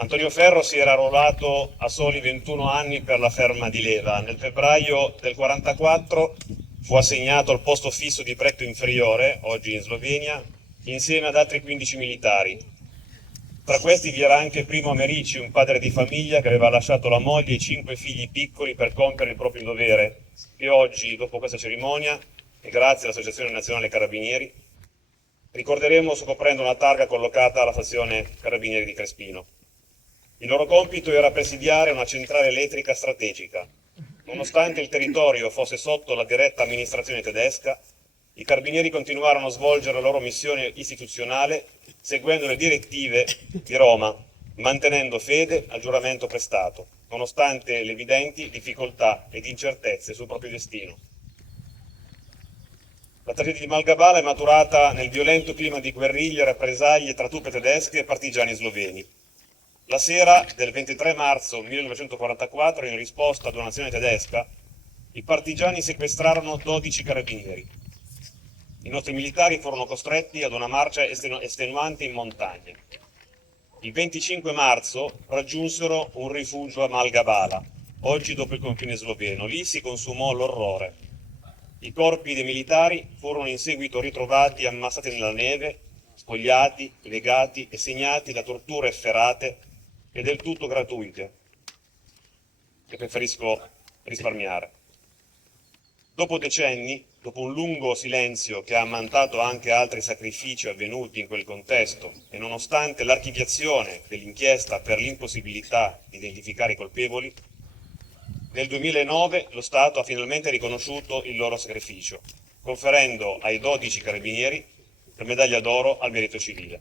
Antonio Ferro si era arruolato a soli 21 anni per la ferma di Leva. Nel febbraio del 1944 fu assegnato al posto fisso di Bretto Inferiore, oggi in Slovenia, insieme ad altri 15 militari. Tra questi vi era anche Primo Americi, un padre di famiglia che aveva lasciato la moglie e 5 figli piccoli per compiere il proprio dovere, che oggi, dopo questa cerimonia, e grazie all'Associazione Nazionale Carabinieri, ricorderemo scoprendo una targa collocata alla stazione Carabinieri di Crespino. Il loro compito era presidiare una centrale elettrica strategica. Nonostante il territorio fosse sotto la diretta amministrazione tedesca, i carabinieri continuarono a svolgere la loro missione istituzionale seguendo le direttive di Roma, mantenendo fede al giuramento prestato, nonostante le evidenti difficoltà ed incertezze sul proprio destino. La tragedia di Malgabala è maturata nel violento clima di guerriglia e rappresaglie tra truppe tedesche e partigiani sloveni. La sera del 23 marzo 1944, in risposta ad un'azione tedesca, i partigiani sequestrarono 12 carabinieri. I nostri militari furono costretti ad una marcia estenuante in montagna. Il 25 marzo raggiunsero un rifugio a Malgabala, oggi dopo il confine sloveno. Lì si consumò l'orrore. I corpi dei militari furono in seguito ritrovati ammassati nella neve, spogliati, legati e segnati da torture efferate e del tutto gratuite, che preferisco risparmiare. Dopo decenni, dopo un lungo silenzio che ha ammantato anche altri sacrifici avvenuti in quel contesto e nonostante l'archiviazione dell'inchiesta per l'impossibilità di identificare i colpevoli, nel 2009 lo Stato ha finalmente riconosciuto il loro sacrificio, conferendo ai 12 carabinieri la medaglia d'oro al merito civile.